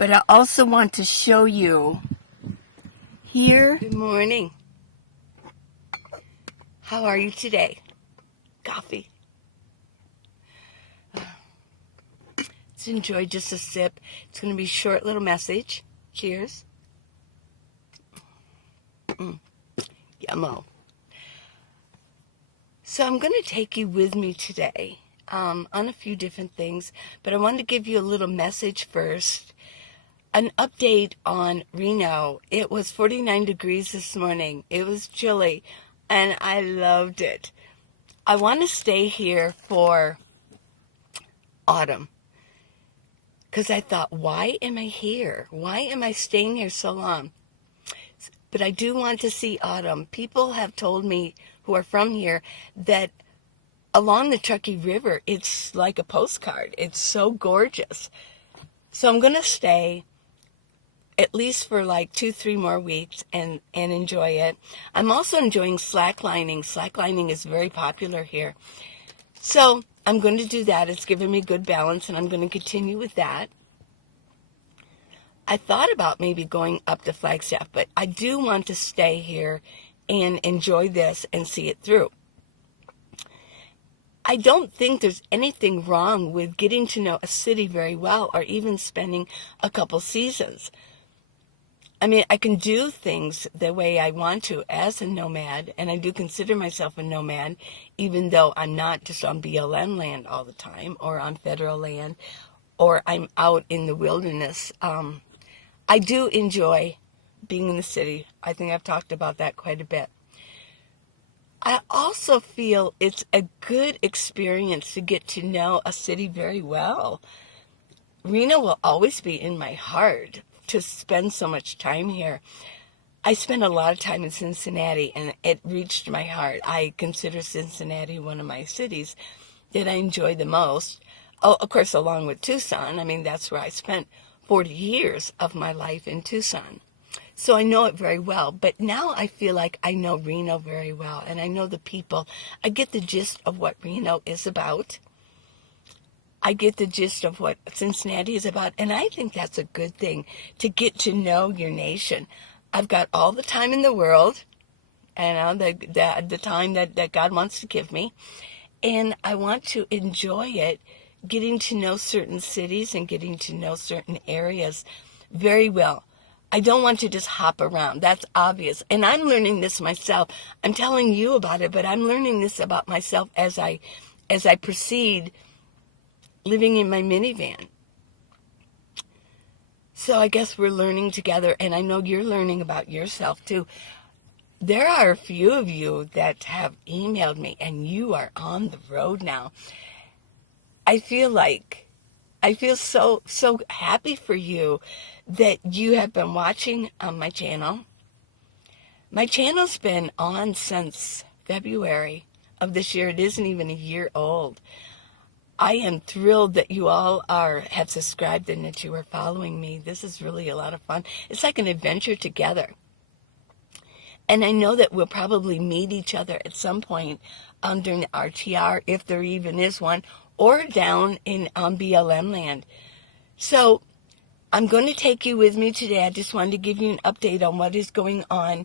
but I also want to show you here. Good morning. How are you today? Coffee. Let's enjoy just a sip. It's going to be a short little message. Cheers. Yummo. So I'm going to take you with me today on a few different things, but I wanted to give you a little message first. An update on Reno. It was 49 degrees this morning. It was chilly, and I loved it. I want to stay here for autumn, because I thought, why am I here? Why am I staying here so long? But I do want to see autumn. People have told me, who are from here, that along the Truckee River, it's like a postcard. It's so gorgeous. So I'm going to stay at least for like 2-3 more weeks and enjoy it. I'm also enjoying slacklining. Slacklining is very popular here. So I'm going to do that. It's given me good balance, and I'm going to continue with that. I thought about maybe going up to Flagstaff, but I do want to stay here and enjoy this and see it through. I don't think there's anything wrong with getting to know a city very well, or even spending a couple seasons. I mean, I can do things the way I want to as a nomad, and I do consider myself a nomad, even though I'm not just on BLM land all the time, or on federal land, or I'm out in the wilderness. I do enjoy being in the city. I think I've talked about that quite a bit. I also feel it's a good experience to get to know a city very well. Reno will always be in my heart to spend so much time here. I spent a lot of time in Cincinnati, and it reached my heart. I consider Cincinnati one of my cities that I enjoy the most. Oh, of course, along with Tucson. I mean, that's where I spent 40 years of my life, in Tucson. So I know it very well. But now I feel like I know Reno very well, and I know the people. I get the gist of what Reno is about. I get the gist of what Cincinnati is about, and I think that's a good thing, to get to know your nation. I've got all the time in the world, and the time that God wants to give me, and I want to enjoy it, getting to know certain cities and getting to know certain areas very well. I don't want to just hop around. That's obvious. And I'm learning this myself. I'm telling you about it, but I'm learning this about myself as I proceed living in my minivan. So I guess we're learning together, and I know you're learning about yourself too. There are a few of you that have emailed me, and you are on the road now. I feel so happy for you that you have been watching my channel. My channel's been on since February of this year. It isn't even a year old. I am thrilled that you all have subscribed and that you are following me. This is really a lot of fun. It's like an adventure together. And I know that we'll probably meet each other at some point during the RTR, if there even is one, or down in BLM land. So I'm going to take you with me today. I just wanted to give you an update on what is going on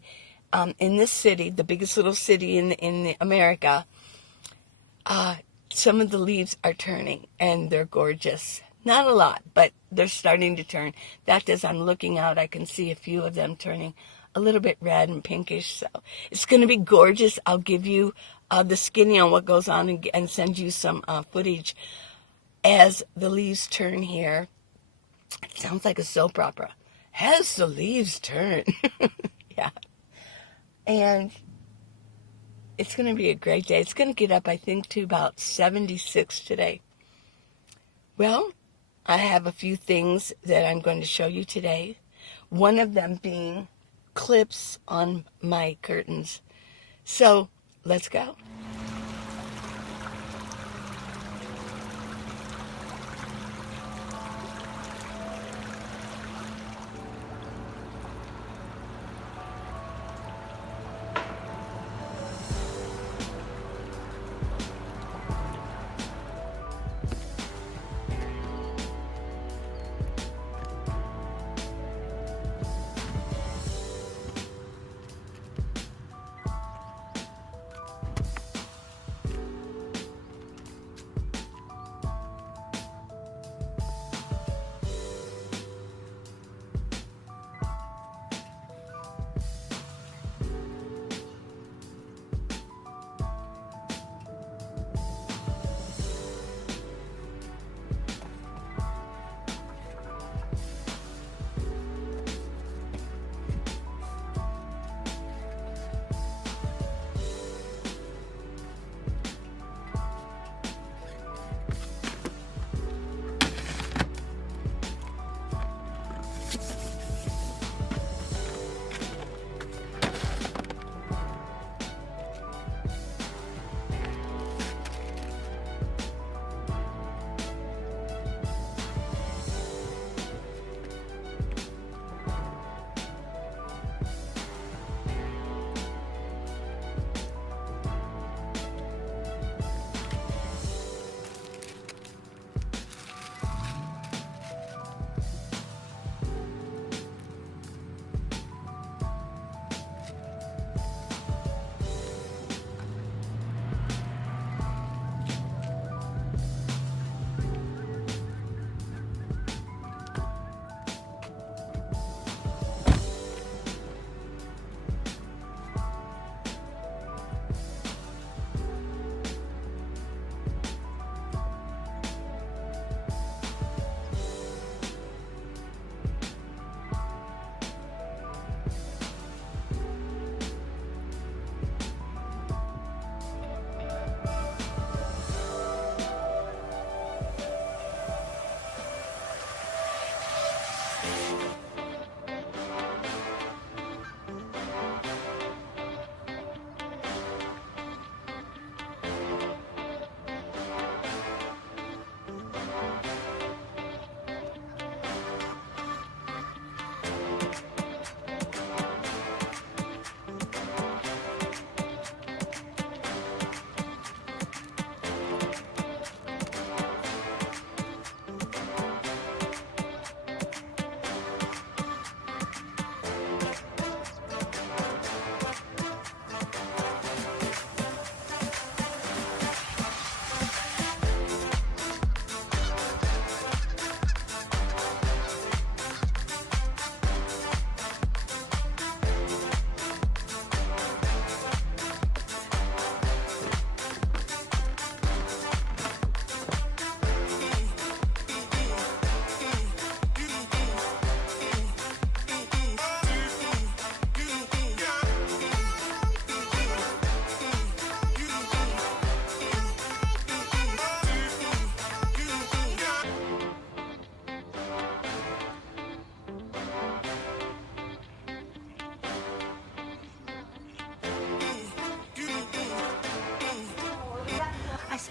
in this city, the biggest little city in America. Some of the leaves are turning, and they're gorgeous. Not a lot, but they're starting to turn. That as I'm looking out, I can see a few of them turning a little bit red and pinkish. So it's going to be gorgeous. I'll give you the skinny on what goes on, and send you some footage as the leaves turn here. It sounds like a soap opera. As the leaves turn. Yeah. And it's going to be a great day. It's going to get up, I think, to about 76 today. Well, I have a few things that I'm going to show you today. One of them being clips on my curtains. So, let's go.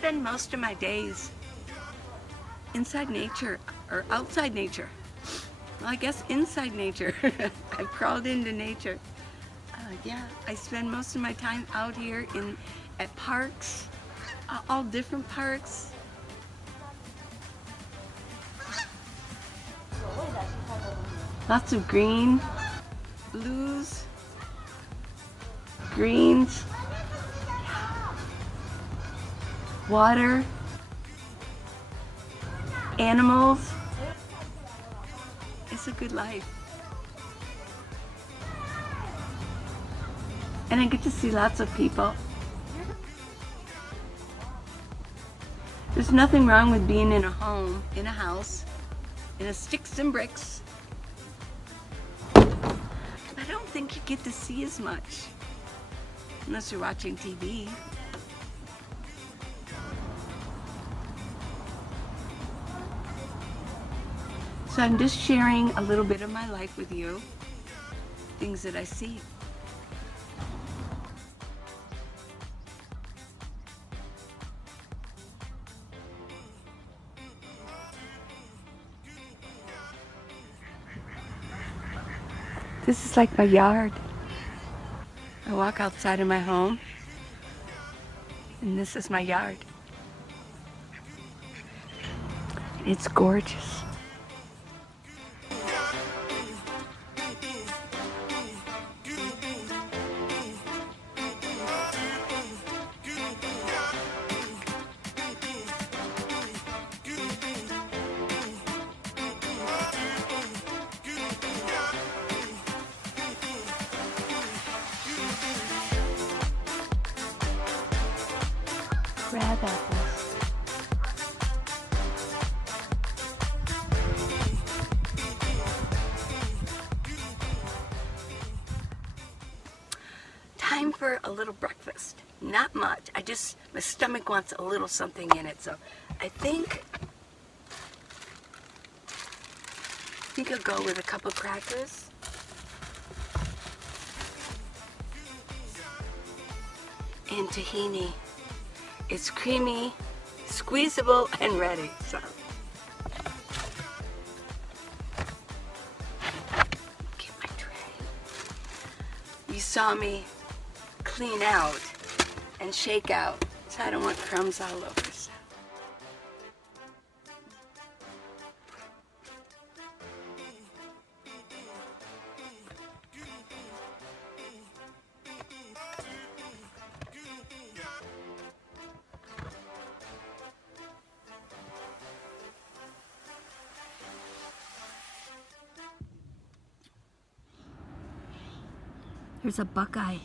spend most of my days inside nature or outside nature. Well, I guess inside nature. I've crawled into nature. Yeah, I spend most of my time out here at parks, all different parks. Lots of green, blues, greens, water, animals. It's a good life. And I get to see lots of people. There's nothing wrong with being in a home, in a house, in a sticks and bricks. I don't think you get to see as much unless you're watching TV. So I'm just sharing a little bit of my life with you, things that I see. This is like my yard. I walk outside of my home, and this is my yard. It's gorgeous. Crab apples. Time for a little breakfast. Not much. My stomach wants a little something in it, so I think I'll go with a couple crackers. And tahini. It's creamy, squeezable, and ready. So, get my tray. You saw me clean out and shake out, so I don't want crumbs all over. So. There's a buckeye.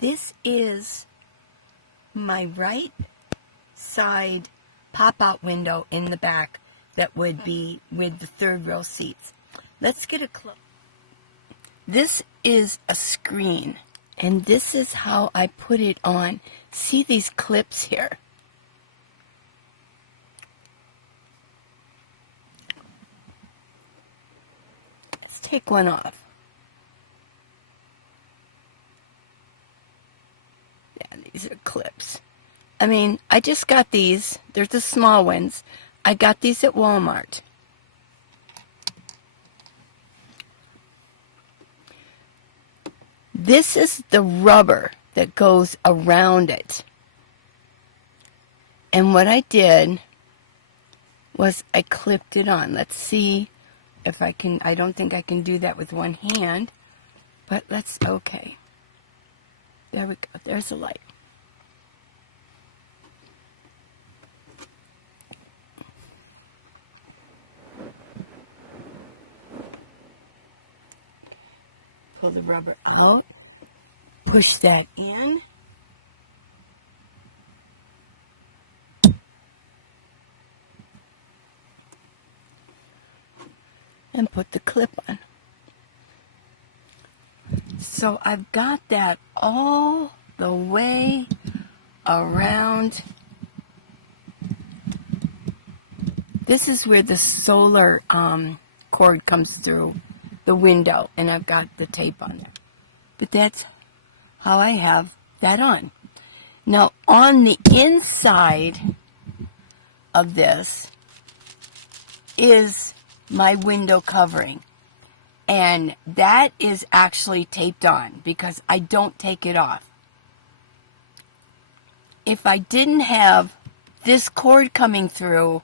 This is my right side pop-out window in the back that would be with the third row seats. Let's get a close. This is a screen, and this is how I put it on. See these clips here? Let's take one off. Yeah, these are clips. I mean, I just got these. They're the small ones. I got these at Walmart. This is the rubber that goes around it. And what I did was I clipped it on. Let's see if I can. I don't think I can do that with one hand, but okay. There we go. There's the light. Pull the rubber out. Push that in. And put the clip on. So I've got that all the way around. This is where the solar cord comes through the window, and I've got the tape on there. But that's how I have that on. Now on the inside of this is my window covering, and that is actually taped on because I don't take it off. If I didn't have this cord coming through,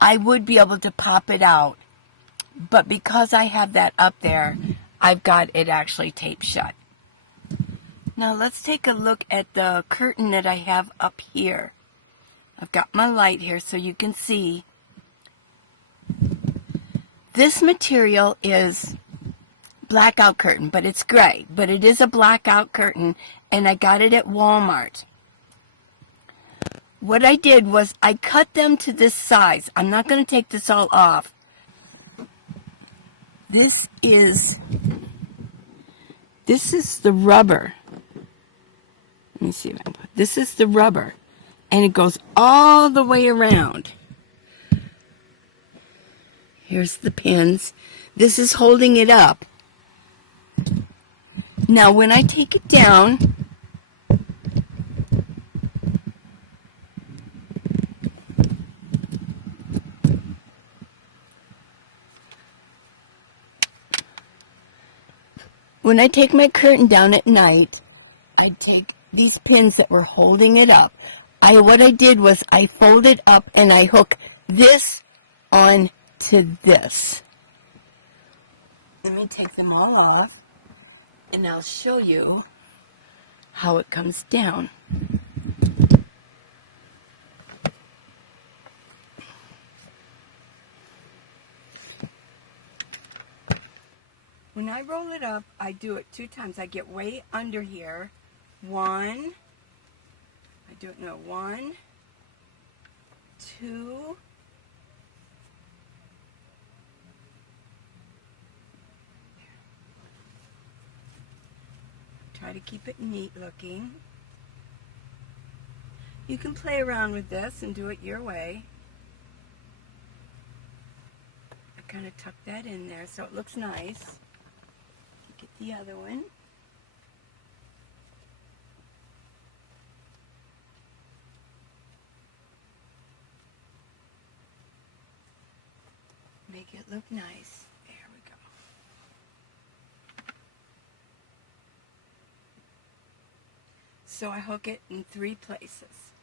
I would be able to pop it out, but because I have that up there, I've got it actually taped shut. Now let's take a look at the curtain that I have up here. I've got my light here so you can see. This material is blackout curtain, but it's gray. But it is a blackout curtain, and I got it at Walmart. What I did was I cut them to this size. I'm not going to take this all off. This is the rubber. Let me see if I can put. This is the rubber, and it goes all the way around. Here's the pins. This is holding it up. Now when I take it down, when I take my curtain down at night, I take these pins that were holding it up. What I did was I fold it up and I hook this on to this. Let me take them all off, and I'll show you how it comes down. When I roll it up, I do it 2 times. I get way under here. 1, 2, try to keep it neat looking. You can play around with this and do it your way. kind of tuck that in there so it looks nice. Get the other one. Make it look nice. There we go. So I hook it in 3 places.